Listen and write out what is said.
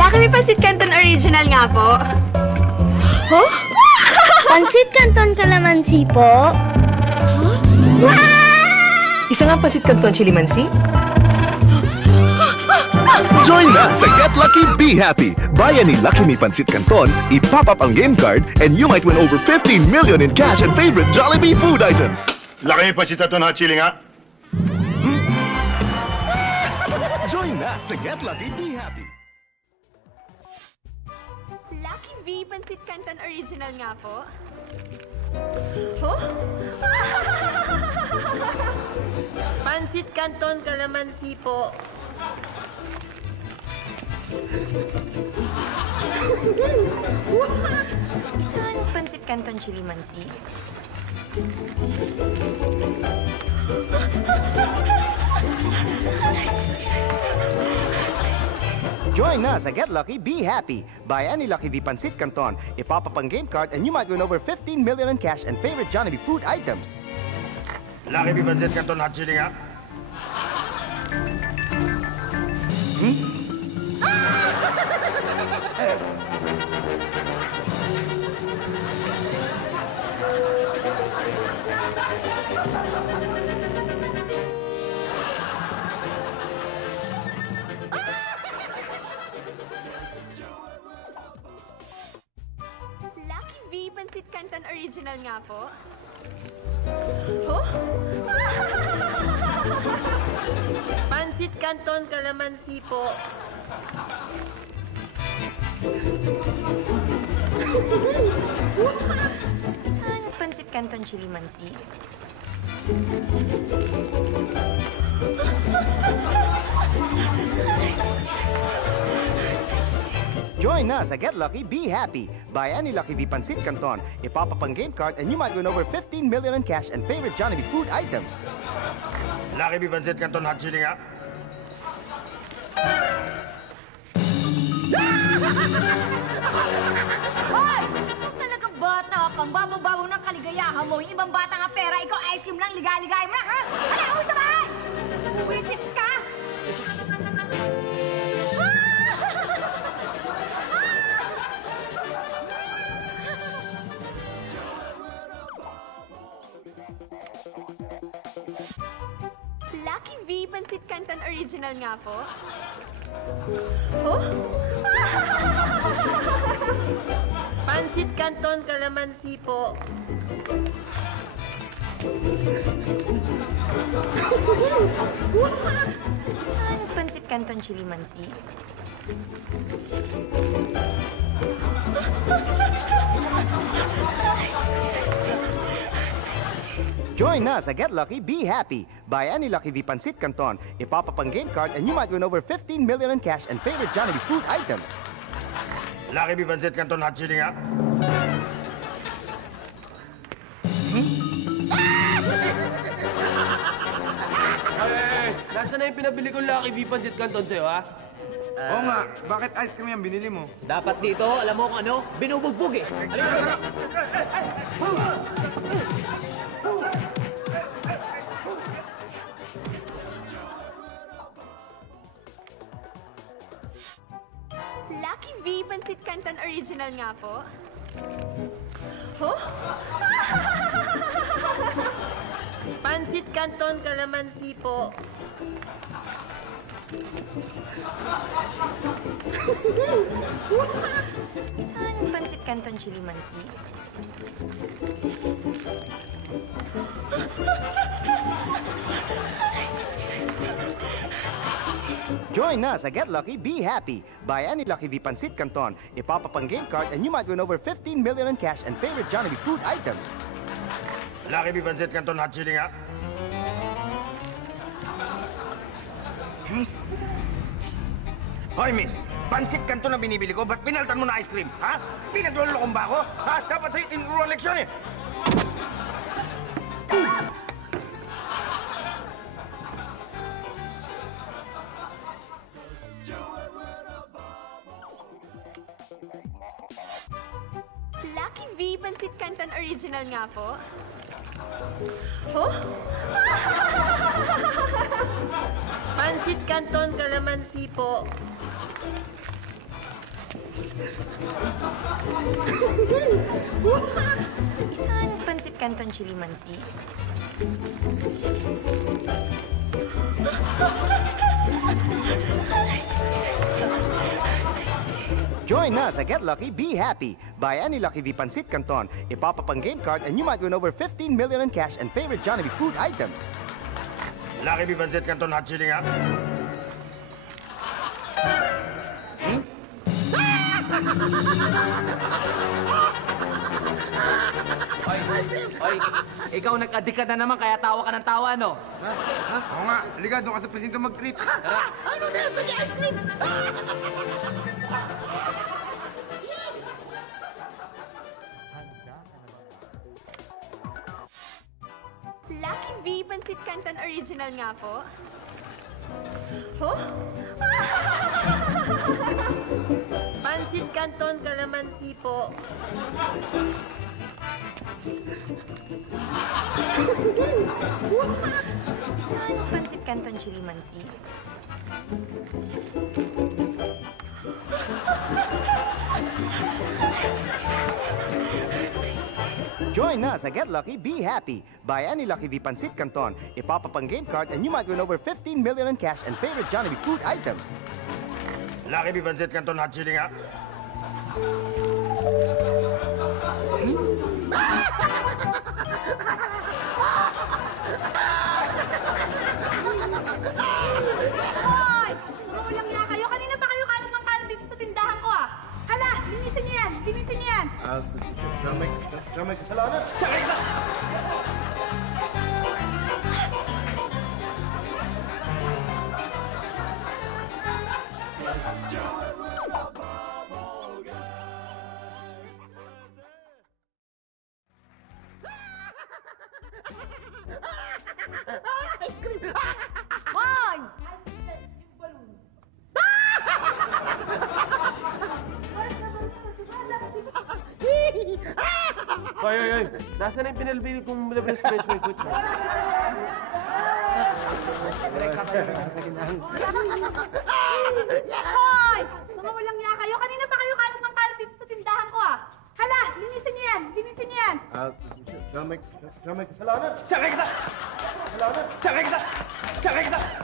Lucky Me Pancit Canton Original nga po. Huh? Pancit Canton Calamansi po? Huh? Isa nga Pancit Canton Chili Mansi? Join na sa Get Lucky, Be Happy! Buy any Lucky Me Pancit Canton, ipop up ang game card, and you might win over 15 million in cash and favorite Jollibee food items! Lucky Me Pancit Canton Hot Chili nga! Join na sa Get Lucky, Be Happy! Lucky V Pancit Canton Original nga po. Huh? Pancit Canton Calamansi po. Pancit Canton Chili Mansi. Join na sa Get Lucky, Be Happy! Buy any Lucky V Pancit Canton, ipop up ang game card, and you might win over 15 million in cash and favorite Jollibee food items. Lucky Me Pancit Canton Hot Chili nga! Lucky V Pancit Canton Original nga po. Huh? Pancit Canton Calamansi po. Pancit Canton Chili Mansi. Join na sa Get Lucky, Be Happy! Buy any Lucky V Pancit Canton, ipop up ang game card, and you might win over 15 million in cash and favorite Jollibee food items. Lucky Me Pancit Canton Hot Chili nga! Hoy! Talagang bata kang bababaw ng kaligayahan mo. Yung ibang bata nga pera, ikaw ice cream lang, ligaligay mo na, ha? Ano, ako sabay! Buwisit ka! Lucky V Pancit Canton Original nga po. Huh? Pancit Canton Calamansi po. Pancit Canton Chili Mansi. Join na sa Get Lucky, Be Happy! Buy any Lucky V Pancit Canton, ipop up ang game card, and you might win over 15 million in cash and favorite Jollibee food items. Lucky Me Pancit Canton Hot Chili nga! Nasaan na yung pinabili kong Lucky V Pancit Canton sa'yo, ha? Oo nga, bakit ice cream yung binili mo? Dapat dito, alam mo kung ano, binubugbog eh. Halika, Lucky V Pancit Canton Original nga po. Huh? Pancit Canton Calamansi po. Pancit Canton Chili Mansi. Join na sa Get Lucky, Be Happy! Buy any Lucky V Pancit Canton, ipop up ang game card, and you might win over 15 million in cash and favorite Jollibee food items. Lucky Me Pancit Canton Hot Chili nga! Hoy, miss! Pancit Canton na binibili ko, ba't pinaltan mo na ice cream? Ha? Pinaglulokong ba ako? Ha? Dapat sa'yo tinuro ang leksyon eh! Lucky V Pancit Canton Original nga po. Huh? Pancit Canton Calamansi po. Isang pansit canton chili mansi. Join us at Get Lucky, Be Happy. Buy any Lucky V Pancit Canton, ipop up ang game card, and you might win over 15 million in cash and favorite Jollibee food items. Lucky B Pancit Canton hot chili nga. Oy, ikaw nag-addict ka na naman kaya tawa ka ng tawa, no? Oo nga, halika doon ka sa presinto mag-trip. Lucky V Pansit Canton Original nga po. Huh? Pansit Canton Calamansi po. Isang pansit canton chili mansi. Join us at Get Lucky, Be Happy. Buy any Lucky V Pancit Canton, ipop up ang game card, and you might win over 15 million in cash and favorite Jollibee food items. Lucky B Pancit Canton hot chili nga. Hoy! Magulang niya kayo. Kanina pa kayo kalat ng kalat dito sa tindahan ko ah. Hala, linisin niyo yan. Linisin niyo yan. Siya may kasalanan. Hoy! Oy. Nasaan na yung pinalbili kong labas-labas may kutsa? Hoy! Mga walang niya kayo. Kanina pa kayo kalat ng kalat dito sa tindahan ko ah. Hala, linisin niyo yan. Linisin niyo yan. Siya may kasalanan. Siya kay kita!